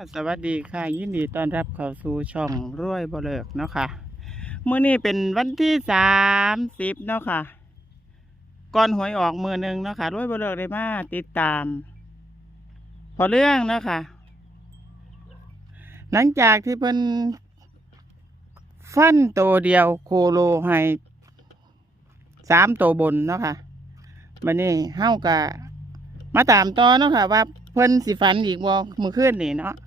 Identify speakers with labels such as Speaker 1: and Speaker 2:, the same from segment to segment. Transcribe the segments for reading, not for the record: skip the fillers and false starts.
Speaker 1: สวัสดีค่ะยินดีต้อนรับเข้าสู่ช่องรวยบ่เลิกเนาะค่ะมื้อนี้เป็นวันที่30เนาะค่ะก่อนหวยออกมื้อหนึ่งเนาะค่ะรวยบ่เลิกได้มาติดตามพอเรื่องเนาะค่ะหลังจากที่เพิ่นฟันโตเดียวโคโลให้3โตบนเนาะค่ะบัดนี้เฮาก็มาตามต่อเนาะค่ะว่าเพิ่นสิฝันอีกบ่มื้อคืนนี่เนาะ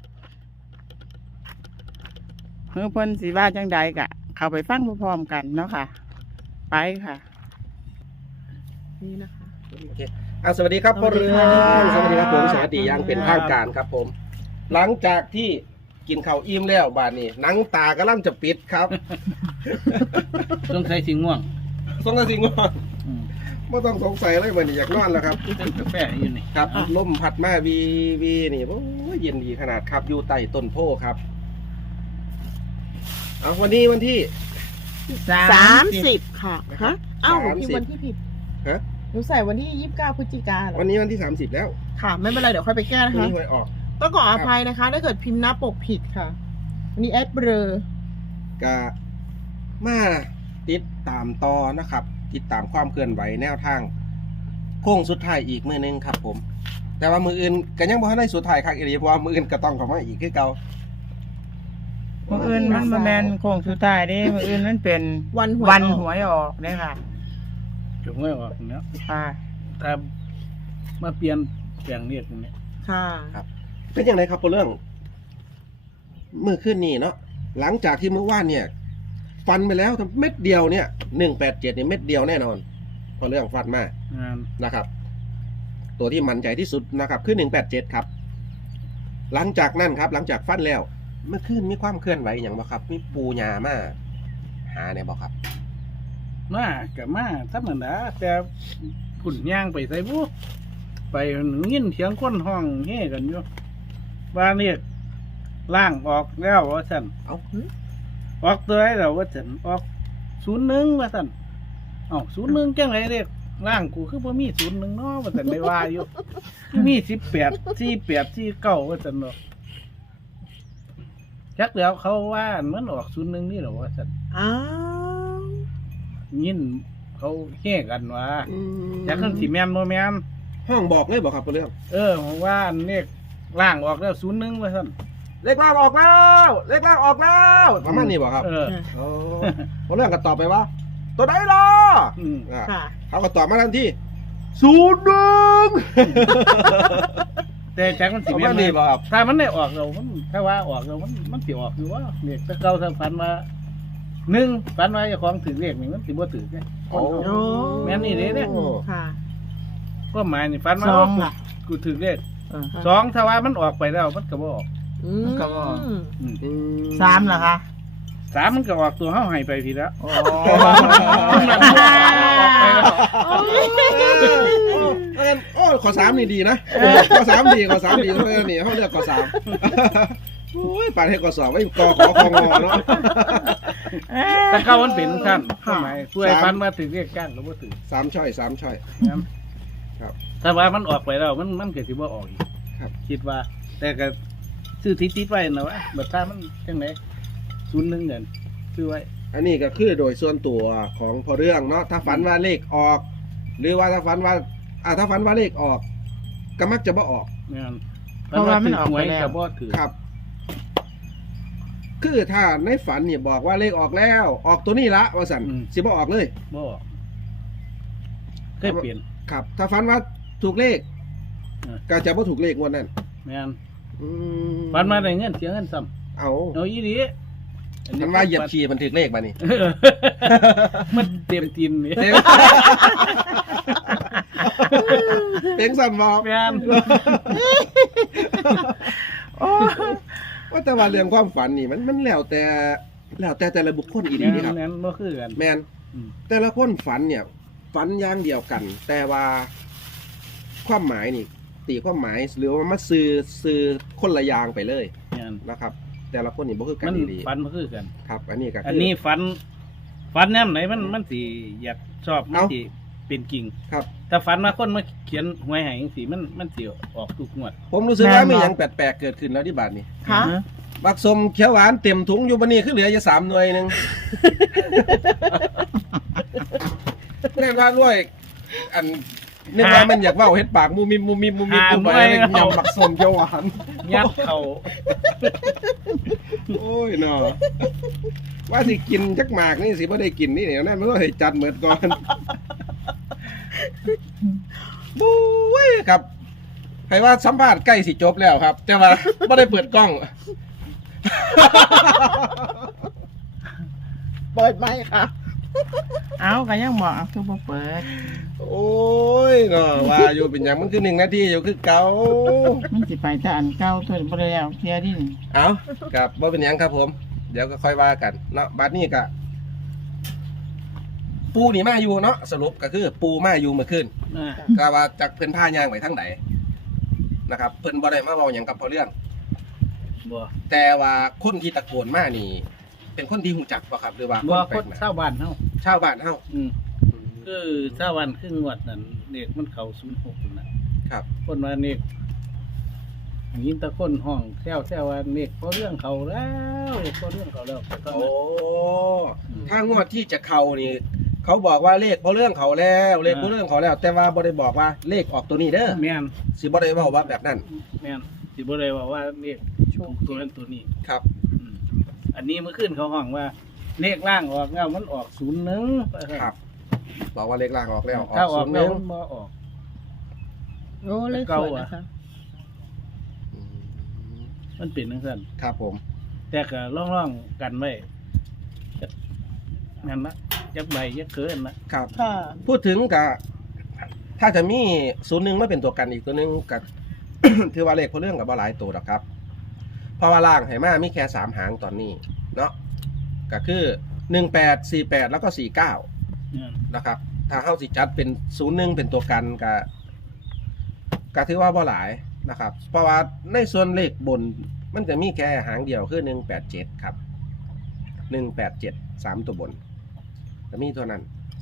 Speaker 1: เพิ่นสิว่าจังใดกะเข้าไปฟังพร้อมๆกันเนาะค่ะ ไปค่ะ
Speaker 2: นี่นะคะ
Speaker 3: โอเคสวัสดีครับพ่อเรืองสวัสดีครับผมสวัสดีอยังเป็นทางการครับผม หลังจากที่กินข้าวอิ่มแล้วบาดนี้หนังตากำลังจะปิดครับ
Speaker 4: ต้องใช้สีง่วง
Speaker 3: สงสัยสิงว่าไม่ต้องสงสัยอะไรวันนี้อยากนอนแล้วครับ
Speaker 4: เป็นกาแฟอยู่นี่
Speaker 3: ครับลมพัดมาวีนี่โอ้ยเย็นดีขนาดครับอยู่ใต้ต้นโพครับเอาวันนี้วันที่
Speaker 2: 30ค่ะฮะอ้าวหนูพิมพ์
Speaker 3: 30
Speaker 2: วันที่ผิด
Speaker 3: ฮะ
Speaker 2: หนูใส่วันที่29 พฤศจิกาเหรอ
Speaker 3: วันนี้วันที่30แล้ว
Speaker 2: ค่ะ ไม่เป็นไรเดี๋ยวค่อยไปแก้
Speaker 3: วั
Speaker 2: นะ
Speaker 3: น
Speaker 2: คะ
Speaker 3: นี้หวยออก
Speaker 2: ต้องขออภัยนะคะ ถ้าเกิดพิมพ์หน้าปกผิดค่ะ วันนี้แอดเบลอก
Speaker 3: ะมาติดตามต่อนะครับ ติดตามความเคลื่อนไหวแนวทางโค้งสุดท้ายอีกมือนึงครับผม แต่ว่ามืออื่นก็ยังบ่ทันได้สุดท้ายครับอีหลีเพราะว่ามืออื่นก็ต้องเข้ามาอีกคือเก่า
Speaker 1: มื้ออื่นมันบ่แม่นโค้งสุดท้ายเด้มื้ออื่นมันเป็น
Speaker 2: วันหวย
Speaker 1: วัน
Speaker 2: ออก
Speaker 1: หวยออกเด้ค่ะ
Speaker 4: จงไม่ออกเนาะ
Speaker 1: ค่ะ
Speaker 4: ถ้ามาเปลี่ยนแปลงเรียกตรงนี้
Speaker 2: ค่ะ
Speaker 3: เป็นอย่างไรครับพอเรื่องมือขึ้นนี่เนาะหลังจากที่เมื่อวานเนี่ย ฟันไปแล้วเม็ดเดียวเนี่ย187เนี่ยเม็ดเดียวแน่นอนพอเรื่องฟันมาง
Speaker 4: าน
Speaker 3: นะครับ ตัวที่มั่นใจที่สุดนะครับคือ187ครับหลังจากนั้นครับ หลังจากฟันแล้วเมื่อคืนมีความเคลื่อนไหวอย่างบ่ครับมีปูยามาหาเนี่ยบ่ครับ
Speaker 4: มากับมาธรรมดาแต่ขุนย่างไปใส่บุไปยินเสียงคนห้องเฮ่กันอยู่ว่าเรียกล่างออกแล้วว่าสัน
Speaker 3: เอ้า
Speaker 4: ออกตัวไหนแล้วว่าสันออก01ว่าสัน01จังไรเรียกล่างกูคือบ่มี01เนาะว่าสันได้ว่าอยู่คือมี18 48 49ว่าสันเนาะจักแล้วเขาว่ามันออก01นี่เหรอว่าสัน
Speaker 2: อ้าว
Speaker 4: ยินเขาเฮ่กันว่า
Speaker 3: อืม
Speaker 4: จักขึ้นสีแมนโมแมน
Speaker 3: ห้องบอกเลยบ่ครับพอเรื่อง
Speaker 4: ผมว่าเนี่ยล่างออกแล้ว01ว่าซั่น
Speaker 3: เลขล่างออกแล้วเลขล่างออกแล้วประมาณนี้บ่ครับ โอ้พอเรื่องก็ตอบไปว่า ตัวไหนล่ะ
Speaker 4: อืม
Speaker 3: อ่า
Speaker 2: ค่ะ
Speaker 3: เขาก็ตอบมาทันที01
Speaker 4: แต่จักมัน
Speaker 3: ป
Speaker 4: สี
Speaker 3: ระ
Speaker 4: แม
Speaker 3: มาณ
Speaker 4: น
Speaker 3: นี้บ่ครับ
Speaker 4: ถ้ามันได้ออกเรามันถ้าว่าออกเรามันสิออกอยู่ว่าเนี่ยถ้าเก่าถ้าฝันว่าฝันว่าเจ้าของถือเลขนี่มันสิบ่ถือไง
Speaker 3: โอ้
Speaker 2: โอ้
Speaker 4: แม่นนี่เด้เนี่ย
Speaker 2: ค่ะ
Speaker 4: ก็หมายนี่ฝันว่า
Speaker 1: สองล่ะ
Speaker 4: กูถือเลข
Speaker 1: เออ
Speaker 4: สองถ้าว่ามันออกไปแล้วมันก็บ่ออก
Speaker 2: อืม
Speaker 1: ก็บอก
Speaker 4: อืม
Speaker 1: 3ล่ะคะ
Speaker 4: สามมันก็ออกตัวเฮาให้ไปพี่แล้ว
Speaker 1: โอ้
Speaker 3: โอ้ขอ3นี่ดีนะขอ3ดีขอ3ดีเพราะฉะนั้นนี่เขาเลือกขอ3โอ้ยปาดให้ขอ2ไว้กอขอคองอเนาะ
Speaker 4: แต่เก่ามันเป็นขั้นก็หมายผู้ใดฝันมาถือเลขก้างก็บ่ถือ
Speaker 3: 3 ช่อย 3 ช่อย
Speaker 4: ครับ
Speaker 3: ครับ
Speaker 4: ถ้าว่ามันออกไปแล้วมันเกิดสิบ่ออกอีก
Speaker 3: ครับ
Speaker 4: คิดว่า แต่ก็ซื้อติดไว้นะวะบัดถ้ามันจังไหน01เงินซื้อไว้
Speaker 3: อันนี้ก็คือโดยส่วนตัวของพอเรื่องเนาะถ้าฝันว่าเลขออก หรือว่าถ้าฝันว่าถ้าฝันว่าเลขออกก็มักจะบ่ออก
Speaker 4: เงิน
Speaker 1: เพราะว่ามันออกไป
Speaker 4: ถื
Speaker 1: แล้ว
Speaker 4: กับบ่ถือ
Speaker 3: ครับ คือถ้าในฝันเนี่ยบอกว่าเลขออกแล้ว ออกตัวนี้ละว่าสันสิบ่ออกเลย
Speaker 4: บ่ออกเคยเปลี่ยน
Speaker 3: ครับ ถ้าฝันว่าถูกเลข
Speaker 4: เออ
Speaker 3: ก็จะบ่ถูกเลขงวดนั้น
Speaker 4: แม่น
Speaker 3: อื
Speaker 4: ฝันมาได้เงินเสียเงินซ้ำ
Speaker 3: เอา
Speaker 4: เอาอีหลี
Speaker 3: มันว่าเหยียบขี่มันถูกเลขมานี่
Speaker 4: เออมันเต็มทินนี่
Speaker 3: เต็มเต็งสั่นบอก
Speaker 4: แม่น
Speaker 3: ว่าแต่ว่าเรื่องความฝันนี่มันแล้วแต่ละบุคคลอีดีนี่ครับ
Speaker 4: แม่นบ่คือกัน
Speaker 3: แมน
Speaker 4: อืม
Speaker 3: แต่ละคนฝันเนี่ย ฝันอย่างเดียวกัน แต่ว่าความหมายนี่ ตีความหมายหรือว่ามาซื้อคนละอย่างไปเลย
Speaker 4: แม่น
Speaker 3: นะครับ แต่ละคนนี่บ่คือกั
Speaker 4: มัน น
Speaker 3: ดี
Speaker 4: ฝันบ่คือกัน
Speaker 3: ครับ อันนี้ก็คื
Speaker 4: อันนี้ฝันแนมไหนมันสิอยากชอบมัน
Speaker 3: เอ้า
Speaker 4: สิเป็นจริง
Speaker 3: ครับ
Speaker 4: แต่แต่ฝันว่าคนมาเขียนหวยให้จังซี่มันสิออกทุกงวด
Speaker 3: ผมรู้สึกว่ามีหยังแปลกๆเกิดขึ้นแล้วที่บ้านนี้
Speaker 2: ค่ะ
Speaker 3: บักสมเขียวหวานเต็มถุงอยู่บัดนี้คือเหลืออยู่3หน่วยหนึง แน่นว่าด้วยอันนึกว่ามันอยากเว้าเฮ็ดปากมูมิมูมิมูมิกูไปยำบักสมเขียวหวาน
Speaker 4: ยัดเข้า
Speaker 3: โอ้ยเนาะว่าสิกินจักหมากนี่สิบ่ได้กินนี่เนี่ยนั่นมันต้องให้จัดเหมือนก่อนบู๊ยครับให้ว่าสัมภาษณ์ใกล้สิจบแล้วครับ แต่ว่าบ่ได้เปิดกล้อง
Speaker 2: เปิดไหมค่ะ
Speaker 1: เอาก็ยังบอกเอาคือบ่เปิด
Speaker 3: โอ้ยเนาะว่าอยู่เป็นหยังมันคือ1 นาทีอยู่คือเก่า
Speaker 1: มันสิไปแต่อันเก่าตัวบ่ได้แล้วเที่ยดิ
Speaker 3: เอากับบ่เป็นหยังครับผม เดี๋ยวก็ค่อยว่ากันเนาะบัดนี้ก็ปูนี่มาอยู่เนาะสรุปก็คือปูมาอยู่เมื่อคืน
Speaker 4: อ่า
Speaker 3: ก็ว่าจากเพิ่นพาย่างไปทางไหนนะครับเพิ่นบ่ได้มาเว้าหยังกับพอเรื่อง
Speaker 4: บ่
Speaker 3: แต่ว่าคนที่ตะโกนมานี่ เป็นคนที่หูจักป่ะครับหรือว่า
Speaker 4: บ่
Speaker 3: แปล
Speaker 4: ค
Speaker 3: ก
Speaker 4: น
Speaker 3: หน้า
Speaker 4: ชาวบ้านเฮา
Speaker 3: ชาวบ้านเฮา
Speaker 4: คือชาวบ้านครึ่งงวดนั่นเด็กมันเข้า06นั่นน่ะ
Speaker 3: ครับ
Speaker 4: คนว่าเด็กยินแตะคนห้องแซวว่าเด็กเพราะเรื่องเขาแล้วเด็กเพราะเรื่องเขาแล้วแต่ตอน
Speaker 3: โอ้
Speaker 4: นั้น
Speaker 3: ถ้างวดที่จะเข้านี่ เขาบอกว่าเลขเพราะเรื่องเขาแล้วเลขเพราะเรื่องเขาแล้ว แต่ว่าบ่ได้บอกว่าเลขออกตัวนี้เด้อ
Speaker 4: แม่น
Speaker 3: สิบ่ได้เว้าว่าแบบนั้น
Speaker 4: แม่นสิบ่ได้ว่าเด็กตัวนั้นตัวนี้
Speaker 3: ครับ
Speaker 4: อืมอันนี้เมื่อคืนเขาห้องว่าเลขล่างออกแล้วมันออก01
Speaker 3: ครับ บอกว่าเลขล่างออกแล้วออ
Speaker 4: ถ้าก ออกแล้ว
Speaker 3: 01
Speaker 4: มันบ่ออก
Speaker 2: โอ้เลขสวยนะคะ
Speaker 3: อืม
Speaker 4: มันเป็นจังซั่น
Speaker 3: ครับผม
Speaker 4: แต่ก็ร่องๆกันไว้นั่นละยักใบยักเกินนะครับ
Speaker 2: ค่ะ
Speaker 3: พูดถึงกับถ้าจะมี01มาเป็นตัวกันอีกตัวหนึงกับ ถือว่าเลขเพราะเรื่องกับบ่หลายตัวหรอกครับ เพราะว่าล่างไหมามีแค่3หางตอนนี้เนาะก็คือ18 48แล้วก็49
Speaker 4: เนี่ย
Speaker 3: นะครับ ถ้าเฮาสิจัดเป็น01เป็นตัวกันก็ถือว่าบ่หลายนะครับ เพราะว่าในส่วนเลขบนมันจะมีแค่หางเดียวคือ187ครับ187 3ตัวบนจะมีตัวนั้น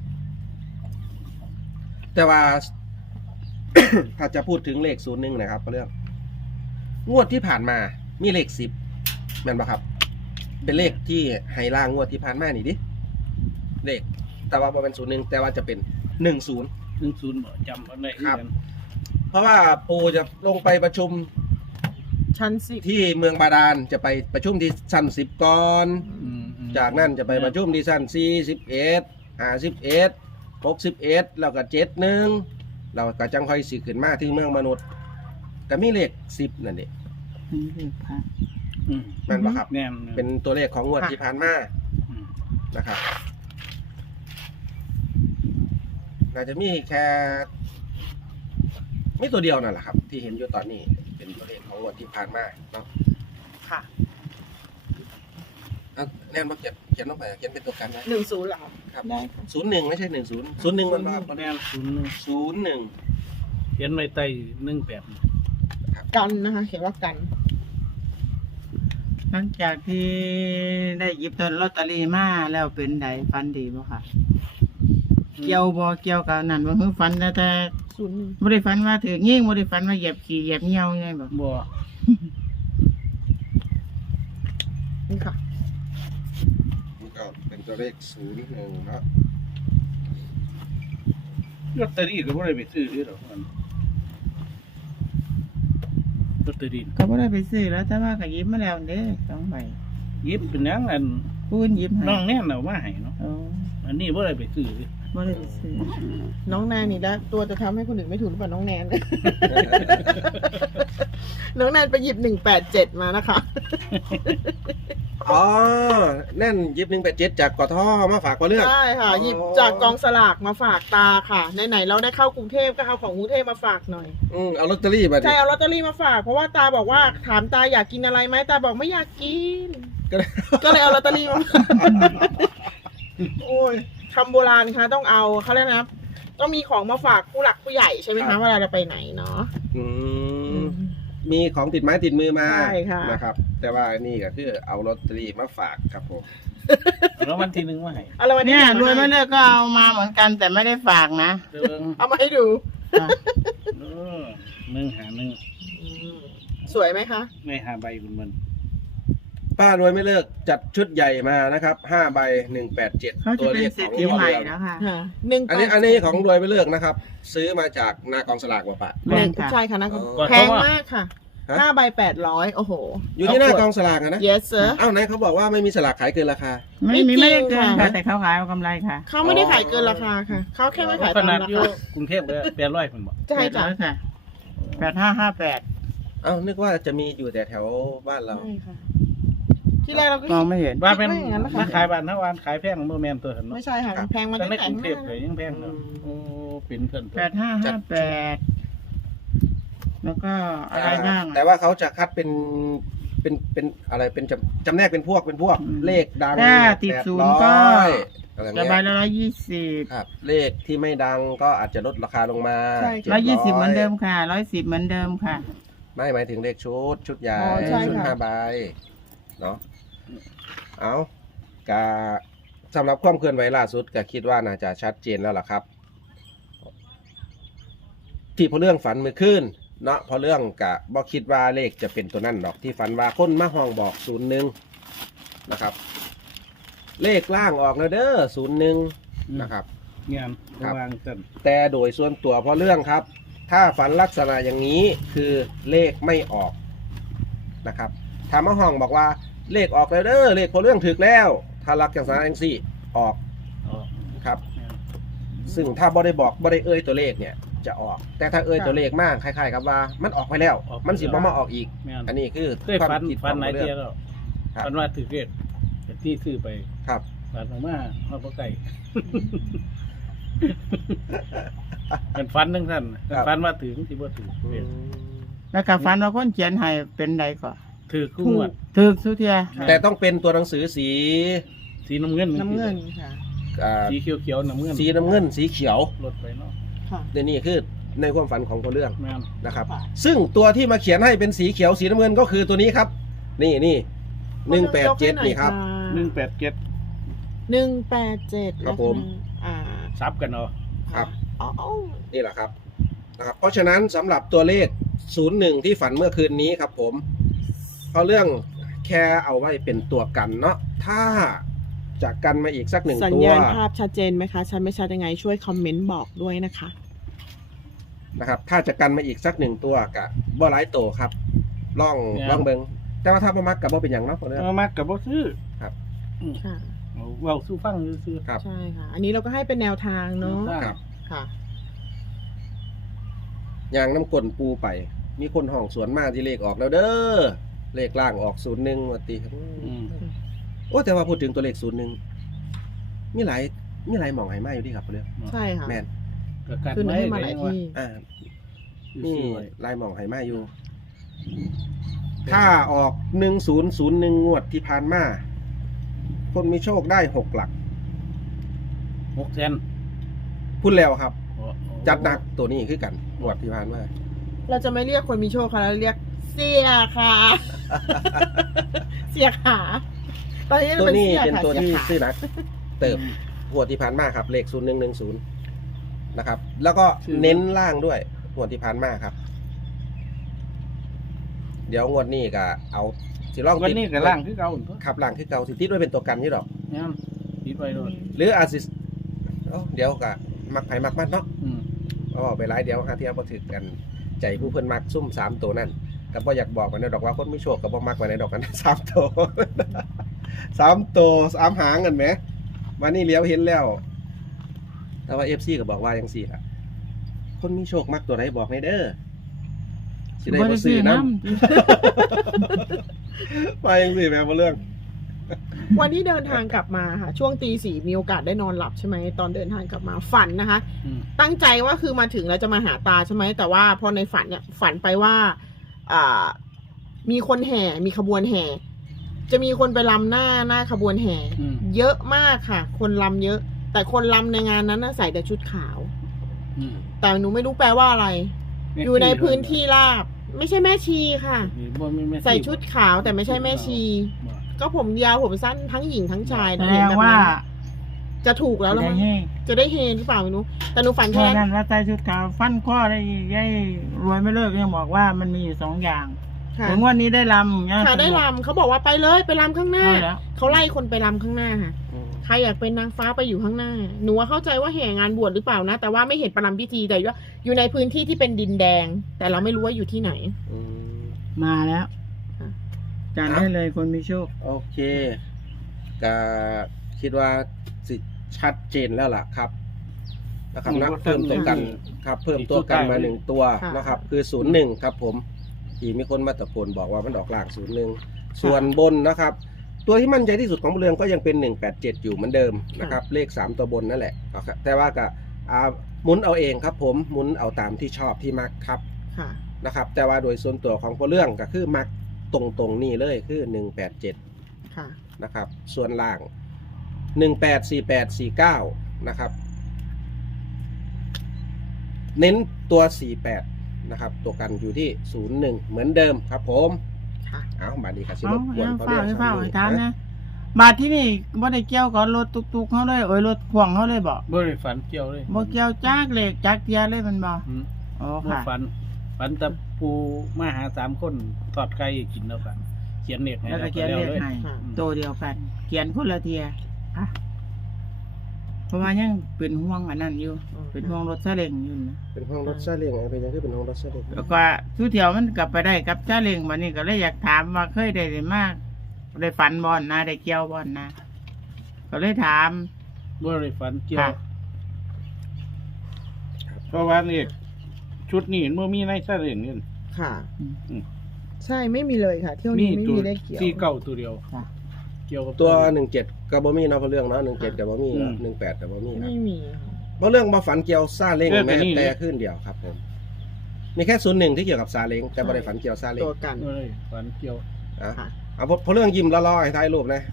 Speaker 3: แต่ว่า ถ้าจะพูดถึงเลข01นะครับก็เรื่องงวดที่ผ่านมามีเลข10แม่นบ่ครับ เป็นเลขที่ให้ล่างงวดที่ผ่านมานี่ดิเลขแต่ว่าบ่เป็น01แต่ว่าจะเป็น10
Speaker 4: 10บ่จำเอาได้
Speaker 3: ครับ
Speaker 4: กัน
Speaker 3: เพราะว่าปูจะลงไปประชุม
Speaker 2: ชั้นสิบ
Speaker 3: ที่เมืองบาดาลจะไปประชุมที่ชั้น10ก่อน
Speaker 4: อืม
Speaker 3: จากนั้นจะไปประชุมที่ชั้น41 51 61แล้วก็71เราก็จังค่อยสิขึ้นมาที่เมืองมนุษย์ก็มีเลข10นั่นเอง
Speaker 1: นี่เลขพระ
Speaker 4: อืม
Speaker 3: แม่นบ่ครับ
Speaker 4: แน่น
Speaker 3: เป็นตัวเลขของงวดที่ผ่านมา
Speaker 4: อืม
Speaker 3: นะครับน่าจะมีแค่ไม่ตัวเดียวนั่นแหละครับ ที่เห็นอยู่ตอนนี้เป็นตัวเลขของงวดที่ผ่านมาเนาะ
Speaker 2: ค่ะ
Speaker 3: เอาแน่นมาเขียนลงไปเขียนเป็นตัวกันนะ
Speaker 2: 10เหรอคะ
Speaker 3: ครับ
Speaker 2: ได้
Speaker 3: 01ไม่ใช่10 01มันว่า
Speaker 4: แน่น01
Speaker 3: 01
Speaker 4: เขียนไว้ใต้18
Speaker 2: กันนะคะ เขียนว่ากัน
Speaker 1: หลังจากที่ได้หยิบลอตเตอรี่มาแล้วเป็นไดฟันดีบ่ค่ะ เกี่ยวบ่เกี่ยวกับนั่นบ่คือฟันแต่
Speaker 2: 01
Speaker 1: บ่ได้ฟันว่าถืองิ้งบ่ได้ฟันว่าเหยียบขี้เหยียบเหี่ยวไงบ่
Speaker 4: บ่
Speaker 2: นี่ค่ะ
Speaker 3: นี่ก็เป็นตัวเลข01เนาะ
Speaker 4: ลอตเตอรี่ก็บ่ได้ไปซื้อหรอกมันลอตเตอรี่
Speaker 1: ก็บ่ได้ไปซื้อแล้วแต่ว่าก็หยิบมาแล้วเด้2ใบ
Speaker 4: หยิบเป็นหยังอัน
Speaker 1: ปูนหยิบให้
Speaker 4: น้องแน่นเอามาให้เนาะ
Speaker 1: อ๋อ
Speaker 4: อันนี้บ่ได้ไปซื้อ
Speaker 1: บ่ได้ไปซื้อ
Speaker 2: น้องแนนนี่นะตัวจะทำให้คนอื่นไม่ถูกหรือเปล่าน้องแนน น้องแนนไปหยิบ187มานะคะ
Speaker 3: อ๋อแน่นหยิบ187จากกทมาฝากว่าเรื่อง
Speaker 2: ใช่ค่ะ หยิบจากกองสลากมาฝากตาค่ะ ไหนๆเราได้เข้ากรุงเทพก็เอาของกรุงเทพมาฝากหน่อย
Speaker 3: เอาลอตเตอรี่มาดิ
Speaker 2: ใช่เอาลอตเตอรี่มาฝากเพราะว่าตาบอกว่าถามตาอยากกินอะไรไหมตาบอกไม่อยากกิน
Speaker 3: ก็ได้
Speaker 2: ก็เลยเอาลอตเตอรี่มา
Speaker 3: โอ้ย
Speaker 2: คำโบราณค่ะต้องเอาเขาเรียกนะต้องมีของมาฝากผู้หลักผู้ใหญ่ใช่ไหม
Speaker 3: ครั
Speaker 2: คะ
Speaker 3: บ
Speaker 2: เวลาเราไปไหนเนาะ
Speaker 3: อืมมีของติดไม้ติดมือมา
Speaker 2: ใช่ค่ะ
Speaker 3: นะครับ แต่ว่านี่ก็คือเอาลอตเตอรี่มาฝากครับผม
Speaker 4: แล้ววันที่หนึ่งมาให้
Speaker 2: อะไรวันนี้
Speaker 1: เนี่ยรวยไม่เลิกก็เอามาเหมือนกันแต่ไม่ได้ฝากนะ
Speaker 4: เดิน
Speaker 2: เอามาให้ดู
Speaker 4: หนึ่งหาหนึ่ง
Speaker 2: สวยไหมคะ
Speaker 4: ไม่หาใบคุณมัน
Speaker 3: ป้ารวยไม่เลิกจัดชุดใหญ่มานะครับ5 ใบ 187
Speaker 1: เขาจะ
Speaker 3: ตัว
Speaker 1: เป็
Speaker 3: เล
Speaker 1: น
Speaker 3: ข
Speaker 1: เศร
Speaker 3: ข
Speaker 1: ษ
Speaker 3: อง
Speaker 1: ฐี
Speaker 3: พ่อ
Speaker 1: ใหม่
Speaker 3: เรือง
Speaker 1: แล้วค่ะ
Speaker 2: ค่ะหนึ่ง
Speaker 3: อันนี้ของรวยไม่เลิกนะครับ ซื้อมาจากหน้ากองสลากว่ะปะ
Speaker 1: แม่นค่ะ
Speaker 2: ใช่ค่ะนะ
Speaker 3: อ๋อ
Speaker 2: แพงมากค่ะ
Speaker 3: ฮะ
Speaker 2: 5 ใบ 800 โอ้โห
Speaker 3: อยู่ที่หน้ากองสลากอะนะ
Speaker 2: yes sir
Speaker 3: อ้าวไหนเขาบอกว่าไม่มีสลากขายเกินราคา
Speaker 1: ไม่ได้เกิน
Speaker 2: ค่ะ
Speaker 1: ค่ะแต่เขาขายเอากำไรค่ะ
Speaker 2: เขาไม่ได้ขายเกินราคาค่ะ เขาแค่ไม่ขาย
Speaker 4: ข
Speaker 2: ตาม
Speaker 4: นาด
Speaker 2: รา
Speaker 4: อยู่
Speaker 2: คาก
Speaker 4: รุงเทพเลย800คุณบอก
Speaker 2: ใช่จ้ะ
Speaker 1: ค่ะ8558
Speaker 3: อ้าวนึกว่าจะมีอยู่แต่แถวบ้านเรา
Speaker 2: ใช่ค่ะ ที่แรกเราก็
Speaker 1: มองไม่เห็น
Speaker 4: ว่าเป็น
Speaker 2: คิดว่าอย่างนั้นนะคะ
Speaker 4: มาขายบ้านทั้งวันขายแพงโมแมนตัวเห็นเนาะ
Speaker 2: ไม่ใช่ค่ะ
Speaker 3: ครับ
Speaker 2: แพงมา
Speaker 4: แต่
Speaker 2: ตั้ง
Speaker 4: ใน
Speaker 2: แต่
Speaker 4: กรุงเทพ
Speaker 2: 5
Speaker 4: เลยยังแพงเนาะโอ้เป็นเพิ่น
Speaker 1: 8558แล้วก็อะไรบ้าง
Speaker 3: แต่ว่าเขาจะคัดเป็นอะไรเป็นจำแนกเป็นพวกเลขดัง
Speaker 1: ถ้าติดศูนย์ก็
Speaker 3: 800อะไร
Speaker 1: จะ
Speaker 3: เงี้
Speaker 1: ใบ
Speaker 3: ย
Speaker 1: ละ120
Speaker 3: ครับ เลขที่ไม่ดังก็อาจจะลดราคาลงมา
Speaker 2: ใช่
Speaker 1: 120เหมือนเดิมค่ะ110เหมือนเดิมค่ะ
Speaker 3: ไม่หมายถึงเลขชุดใหญ่
Speaker 2: อ๋อใช่
Speaker 3: ชุด
Speaker 2: ค่ะ
Speaker 3: 5 ใบเนาะเอากาสำหรับความเคลื่อนไหวล่าสุดก็คิดว่าน่าจะชัดเจนแล้วล่ะครับ ที่พอเรื่องฝันเมื่อคืนเนาะพอเรื่องกะบ่คิดว่าเลขจะเป็นตัวนั่นดอกที่ฝันว่าคนมาห้องบอก01นะครับ เลขล่างออกแล้วเด้อ01นะครับ
Speaker 4: งาน
Speaker 3: ครับ
Speaker 4: วางกัน
Speaker 3: แต่โดยส่วนตัวพอเรื่องครับ ถ้าฝันลักษณะอย่างนี้คือเลขไม่ออกนะครับถามมาห้องบอกว่าเลขออกแล้วเด้อเลขพอเรื่องถึกแล้ว ถ้าลักอย่างสารอย่างสี่ออก
Speaker 4: อ๋อ
Speaker 3: ครับ ซึ่งถ้าบ่ได้บอกบ่ได้เอ่ยตัวเลขเนี่ยจะออก แต่ถ้าเอ่ยตัวเลขมากคล้ายๆกับว่ามันออกไปแล้ว มันสิบ่มาออกอีก
Speaker 4: แม่น
Speaker 3: อันนี้คือ
Speaker 4: เคย
Speaker 3: ความ
Speaker 4: ฝัน
Speaker 3: คิดข
Speaker 4: ฝั
Speaker 3: อน ง
Speaker 4: ไหน
Speaker 3: พอเรื่
Speaker 4: เที่
Speaker 3: อย ง
Speaker 4: แล้ว
Speaker 3: ครับ
Speaker 4: ฝันว่าถือเรียกที่ซื้อไป
Speaker 3: ครับ
Speaker 4: ฝันออกมาฮอดบ่ไก่ เป็นฝันทั้งท่านฝันว่าถือที่บ่ถือเรียก
Speaker 1: แล้วก็ฝันว่าคนเขียนให้เป็นใดก่อน
Speaker 4: ถือคู่งวด
Speaker 1: ถูกสุเทีย
Speaker 3: แต่ต้องเป็นตัวหนังสือสี
Speaker 4: สีน้ำเงิน
Speaker 2: น้ำเงินค่ะ
Speaker 4: สีเขียวๆน้ำเงิน
Speaker 3: สีน้ำเงินสีเขียว
Speaker 4: ลดไปเนาะ
Speaker 2: ค่ะ
Speaker 3: นี่คือในความฝันของพอเรื่อง
Speaker 4: แม่น
Speaker 3: นะครับ
Speaker 2: ค่ะ
Speaker 3: ซึ่งตัวที่มาเขียนให้เป็นสีเขียวสีน้ำเงินก็คือตัวนี้ครับ นี่187นี่ครับ
Speaker 4: 187
Speaker 2: 187
Speaker 3: ครับผม
Speaker 4: ซับกันเนาะ
Speaker 3: ครับ
Speaker 2: อ๋อ
Speaker 3: นี่แหละครับนะครับ เพราะฉะนั้นสำหรับตัวเลข01ที่ฝันเมื่อคืนนี้ครับผมเพราะเรื่องแค่เอาไว้เป็นตัวกันเนาะถ้าจะกันมาอีกสักหนึ่ง
Speaker 2: สัญ
Speaker 3: ตัว
Speaker 2: ญาณภาพชัดเจนไหมคะ ชัดไม่ชัดยังไงช่วยคอมเมนต์บอกด้วยนะคะ
Speaker 3: นะครับ ถ้าจะกันมาอีกสักหนึ่งตัวกับบ่หลายโตครับล่องเบิงแต่ว่าถ้าบ่มักกับบ่เป็นอย่างเนาะพอเรื่อง
Speaker 4: เอามากับบ่ซื้อ
Speaker 3: ครับ
Speaker 2: ค่ะ
Speaker 4: เอาเว้าสู้ฟังซื้อ
Speaker 3: ครับ
Speaker 2: ใช่ค่ะ อันนี้เราก็ให้เป็นแนวทางเนาะ
Speaker 3: ครับ
Speaker 2: ค่ะ
Speaker 3: ยางน้ำกลนปูไป มีคนห้องสวนมาที่เลขออกแล้วเด้อเลขล่างออก01ว่าติ
Speaker 4: อืม
Speaker 3: โอ้แต่ว่าพูดถึงตัวเลข01มีหลายหม่องให้มาอยู่ที่ครับพอเรื่อง
Speaker 2: ใช่ค่ะ
Speaker 3: แม่น
Speaker 4: ก็กัน
Speaker 2: ขึ้น
Speaker 4: ไว้
Speaker 2: ให้มาหลายที่
Speaker 3: อ่า
Speaker 4: นี่
Speaker 3: นี่ลายหมองไหมาอยู่ ถ้าออก1001งวดที่ผ่านมา คนมีโชคได้6 หลัก
Speaker 4: 6 เซน
Speaker 3: พูดแล้วครับ
Speaker 4: โอ้
Speaker 3: จัดหนักตัวนี้คือกันงวดที่ผ่านมา
Speaker 2: เราจะไม่เรียกคนมีโชคค่ะเราเรียกเสียค่ะ เสียขาตอนนี้
Speaker 3: ตัว
Speaker 2: เป็น
Speaker 3: นี้
Speaker 2: เสีย
Speaker 3: เป็น
Speaker 2: ค่ะ
Speaker 3: ตัว
Speaker 2: เสีย
Speaker 3: ที่
Speaker 2: ขา
Speaker 3: ซื้อหนัก เติบงวดที่ผ่านมาครับ เลข0110นะครับ แล้วก็เน้นล่างด้วยงวดที่ผ่านมาครับ เดี๋ยวงวดนี้ก็เอาสิลอง
Speaker 4: วัน
Speaker 3: ติด
Speaker 4: นี้ก็ล่างคือเก่าตัว
Speaker 3: ครับล่างคือเก่าสิติดไว้เป็นตัวกันที่ดอก
Speaker 4: เนี่ยติดไว้โดน
Speaker 3: หรืออาจสิเดี๋ยวก็มักไผมักมันเนาะ
Speaker 4: อืม
Speaker 3: เอาไปหลายเดี๋ยวหาเที่ยวบ่ถึกกัน ใจผู้เพิ่นมักซุ่ม3ตัวนั่นก็บ่อยากบอกมันนะดอกว่าคนมีโชคก็บ่มักไว้ในดอกกัน3ตัว3ตัว3หางกันแหมวันนี้เลี้ยวเห็นแล้ว แต่ว่า FC ก็บอกว่าจังซี่ล่ะคนมีโชคมักตัวไหนบอกให้เด้อสิได้บ่ซื้อนํไปจังซี่แม่บ่เรื่อง
Speaker 2: วันที่เดินทางกลับมาค่ะ ช่วงตี 4มีโอกาสได้นอนหลับใช่ไหมตอนเดินทางกลับมาฝันนะคะ
Speaker 4: อืม
Speaker 2: ตั้งใจว่าคือมาถึงแล้วจะมาหาตาใช่ไหมแต่ว่าพอในฝันเนี่ยฝันไปว่ามีคนแห่มีขบวนแห่ จะมีคนไปรำหน้าขบวนแห่
Speaker 4: อืม
Speaker 2: เยอะมากค่ะ คนรำเยอะ แต่คนรำในงานนั้นน่ะใส่แต่ชุดขาว
Speaker 4: อืม
Speaker 2: แต่หนูไม่รู้แปลว่าอะไร อยู่ในพื้นที่ราบไม่ใช่แม่ชีค่ะ
Speaker 4: นี่บ่มีแม่ชี
Speaker 2: ใส่ชุดขาวแต่ไม่ใช่แม่ชี
Speaker 4: บ่
Speaker 2: ก็ผมยาวผมสั้นทั้งหญิงทั้งชาย
Speaker 1: แส
Speaker 2: นะ
Speaker 1: ด
Speaker 2: เห็น
Speaker 1: ง
Speaker 2: แบบ
Speaker 1: ว่า
Speaker 2: นั้นจะถูกแล้วเหรอ
Speaker 1: ได้
Speaker 2: มั้ง
Speaker 1: ให้
Speaker 2: จะได้เฮหรือเปล่าไม่รู้แต่หนูฝัน
Speaker 1: แค่
Speaker 2: แค่
Speaker 1: นั้นว่าใส่ชุดขาวฟันข้อได้ยัยรวยไม่เลิกยังบอกว่ามันมีอยู่2 อย่าง
Speaker 2: ค่ะ
Speaker 1: ถึงวันนี้ได้ลำเนี่ย
Speaker 2: ค่ะได้ลำเขาบอกว่าไปเลยไปลำข้างหน้า
Speaker 1: ใช่แล้ว
Speaker 2: เขาไล่คนไปลำข้างหน้าค่ะ ใครอยากเป็นนางฟ้าไปอยู่ข้างหน้า หนูว่าเข้าใจว่าแห่งานบวชหรือเปล่านะ แต่ว่าไม่เห็นประลำพิธีแต่ว่าอยู่ในพื้นที่ที่เป็นดินแดง แต่เราไม่รู้ว่าอยู่ที่ไหน
Speaker 3: อืม
Speaker 1: มาแล้ว
Speaker 2: ค่ะ
Speaker 1: จานได้เลยคนมีโชค
Speaker 3: โอเคก็คิดว่าสิชัดเจนแล้วล่ะครับนะครับนะเพิ่มตัวกันครับ เพิ่มตัวกันมา1ตัวนะครับ คือ 01 ครับผมที่มีคนมาตะโกนบอกว่ามันออกล่าง 01 ส่วนบนนะครับ ตัวที่มั่นใจที่สุดของเรืองก็ยังเป็น187อยู่เหมือนเดิมนะครับ เลข3ตัวบนนั่นแหละนะครับแต่ว่าก็หมุนเอาเองครับผมหมุนเอาตามที่ชอบที่มักครับ
Speaker 2: ค่ะ
Speaker 3: นะครับ แต่ว่าโดยส่วนตัวของพอเรื่องก็คือมักตรงๆนี่เลยคือ187
Speaker 2: ค่ะ
Speaker 3: นะครับ ส่วนล่าง 184849นะครับ เน้นตัว 48นะครับ ตัวกันอยู่ที่ 01 เหมือนเดิมครับผม
Speaker 2: ค่ะ
Speaker 3: เอามาดีครับสิ
Speaker 1: เอา
Speaker 3: รบกวน
Speaker 1: เอา
Speaker 3: เขา
Speaker 1: ฝ้า
Speaker 3: เรียก
Speaker 1: ฝ้า
Speaker 3: สามี
Speaker 1: ถาม
Speaker 3: นะ
Speaker 1: นะบาทที่นี่บ่ได้เกี่ยวกับรถตุกๆเขาเลยโอ้ยรถพ่วงเขาเลยบ่
Speaker 4: บ่ได้ฝันเกี่ยวเลย
Speaker 1: บ่เกี่ยวจักเลขจักเทียเลยมันบ่
Speaker 4: อืม
Speaker 1: อ๋อ
Speaker 4: บ่
Speaker 1: ค่ะ
Speaker 4: ฝันแต่ปูมาหา3คนทอดไก่กินแล้วกัน เขียนเลขให้
Speaker 1: แล้วก็เขียนเลขให้
Speaker 2: ค่ะ
Speaker 1: ตัวเดียวกัน เขียนคนละเทียอ่ะเพราะว่ายังเป็นห่วงอันนั้นอยู่ เป็นห่วงรถซาเล้งอยู่นะ
Speaker 3: เป็นห้องรถซาเล้งเป็นยังไงเป็นห้องรถซาเล้ง
Speaker 1: แล้วก็ทุเที่ยวมันกลับไปได้กับซาเล้งบัดนี้ก็เลยอยากถามว่าเคยได้มากได้ฝันบ่อนนะได้เกี่ยวบ่อนนะก็เลยถาม
Speaker 4: บ่ได้ฝันเกี่ยว
Speaker 1: ค่ะ
Speaker 4: เพราะว่าเลขชุดนี้มันบ่มีในซาเล้งนี่
Speaker 2: ค่ะ
Speaker 4: อืม
Speaker 2: ใช่ไม่มีเลยค่ะ เที่ยวนี้ไม่มีได้เกี่ยว
Speaker 4: ที่เก่าตัวเดียว
Speaker 1: ค่ะ
Speaker 4: เกี่ยวกับ
Speaker 3: ตัว 17กับบะมี่เนาะเพราะเรื่องเนาะ17กับบะมี่เนาะ18กับบะมี่นะ
Speaker 2: ไม่มีค่ะ
Speaker 3: เพราะเรื่องมาฝันเกี่ยวซาเล้งแม้แต่ขึ้นเดียวครับผม มีแค่01ที่เกี่ยวกับซาเล้งแต่ไม่ได้ฝันเกี่ยวซาเล้ง
Speaker 2: ตัวกัน
Speaker 4: บ่ได้ฝันเกี่ยว
Speaker 3: อ่ะ
Speaker 2: ค่ะ
Speaker 3: เอาเพราะเรื่องยิ้มล้อๆให้ท้ายรูปนะ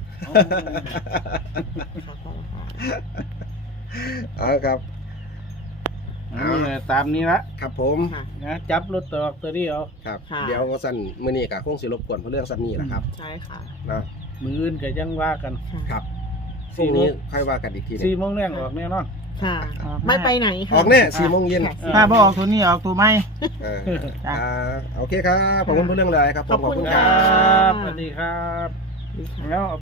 Speaker 2: ค่ะขอบคุณค่ะ
Speaker 3: เอาครับ
Speaker 4: นี่แหละตามนี้ละ
Speaker 3: ครับผม
Speaker 2: ค่ะ
Speaker 4: นะจับรถตัวนี้เอา
Speaker 3: ครับ
Speaker 2: ค่ะ
Speaker 3: เดี๋ยวสั่นมื้อนี้ก็คงสิรบกวนเพราะเรื่องสั่นนี้แหละครับ
Speaker 2: ใช่ค่ะ
Speaker 3: เนาะ
Speaker 4: มืออื่นก็ยังว่ากัน
Speaker 2: ค่ะ
Speaker 3: ครับพรุ่งนี้ค่อยว่ากันอีกทีหนึง
Speaker 4: 4 โมงแรงออกแน่นอน
Speaker 2: ค่ะ
Speaker 1: ออกมา
Speaker 2: ไม่ไปไหนค่ะ
Speaker 3: ออกแน่4 โมงเย็น
Speaker 2: ค่ะ
Speaker 1: ถ้าบ่ออกตัวนี้ออกตัวไม่
Speaker 3: เออ
Speaker 1: จ้ะ
Speaker 3: โอเคครับ ขอบคุณเพราะเรื่องเลยครับผม
Speaker 2: ขอบคุณ
Speaker 3: ค
Speaker 2: ค่ะ
Speaker 3: รับ
Speaker 4: สวัสดีครับ
Speaker 1: แล้ว